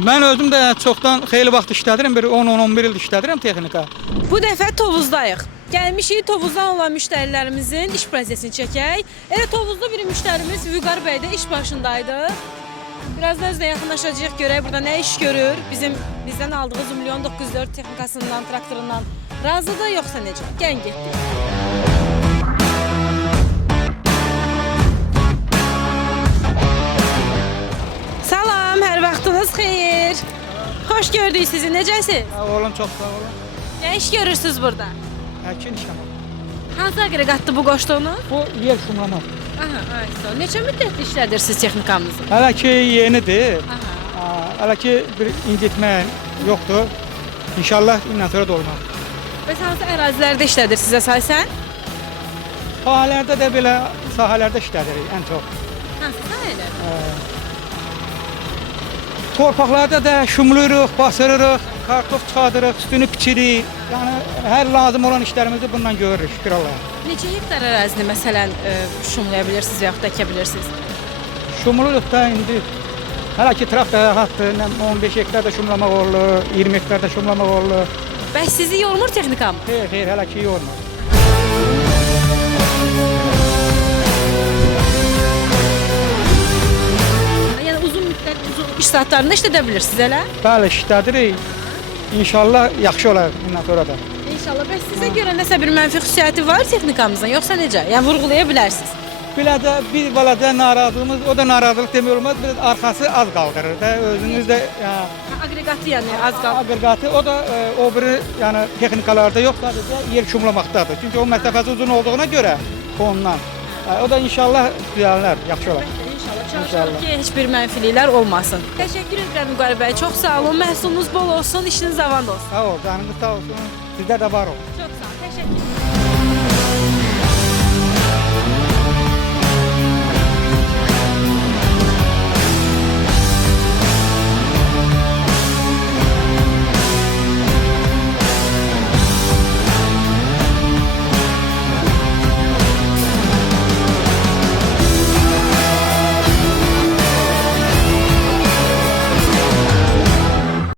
Mən özüm də çoxdan xeyli vaxt işlədirəm, bir 10-11 il işlədirəm texnika. Bu dəfə Tovuzdayıq. Gəlmişik Tovuzdan olan müştərilərimizin iş prosesini çəkək. Elə Tovuzlu bir müştərimiz Vüqar bəy də iş başındaydı. Birazdan özünə yaxınlaşacağıq, görək burada nə iş görür. Bizdən aldığı Zumlion 904 texnikasından, traktorundan razıdır yoxsa necə? Gəlin getdik. Salam, hər vaxtınız xeyir. Xoş gördük sizi, necəsiz? Sağ olun, çox sağ olun. Nə iş görürsünüz burada? Həkin işləmək. Hansı aqreqatdır bu qoşduğunuz? Bu yer şumlamaq. Aha, ayıqsa. Neçə müddətdir işlədirsiniz texnikamızı? Hələ ki yenidir. Aha. Hələ ki bir incitmə yoxdur. İnşallah bundan sonra da olmaz. Bəs hansı ərazilərdə işlədirsiniz əsasən? Sahələrdə də belə sahələrdə işlədirik ən çox. Hansı sahələr? Torpaqlarda da şumluruq, basırırıq, kartof çıxardırıq, üstünü biçirik. Yəni hər lazım olan işlərimizi bundan görürük, şükür Allah'a. Neçə hektar ərazini məsələn şumlaya bilirsiniz və yaxud da əkə bilirsiniz? Şumluruq da indi hələ ki traktor rahatdır, 15 hektar da şumlamaq olur, 20 hektar da şumlamaq olur. Bəs sizi yormur texnikam? Xeyr, hələ ki yormur. Yəni uzun müddət, uzun iş saatlarında işlədə bilirsiniz elə? Bəli, işlədirik. İnşallah yaxşı olar bundan sonra da. İnşallah. Bəs sizə görə nəsə bir mənfi xüsusiyyəti var texnikamızın, yoxsa necə? Yəni vurğulaya bilərsiniz. Belə də bir balaca narazılığımız, o da narazılıq demək olmaz, biraz arxası az qaldırır da, özünüz də Aqreqatı yəni az qalır. aqreqatı, o da o biri yəni texnikalarda yox, sadəcə yer şumlamaqdadır. Çünki o məsafəsi uzun olduğuna görə ondan. O da inşallah düzələr, yaxşı olar. İnşallah. Çalışırıq ki, heç bir mənfiliklər olmasın. Təşəkkür edirəm Vüqar bəy. Çox sağ olun. Məhsulunuz bol olsun, işiniz avan olsun. Sağ ol, canınız sağ olsun. Sizdə də var olsun.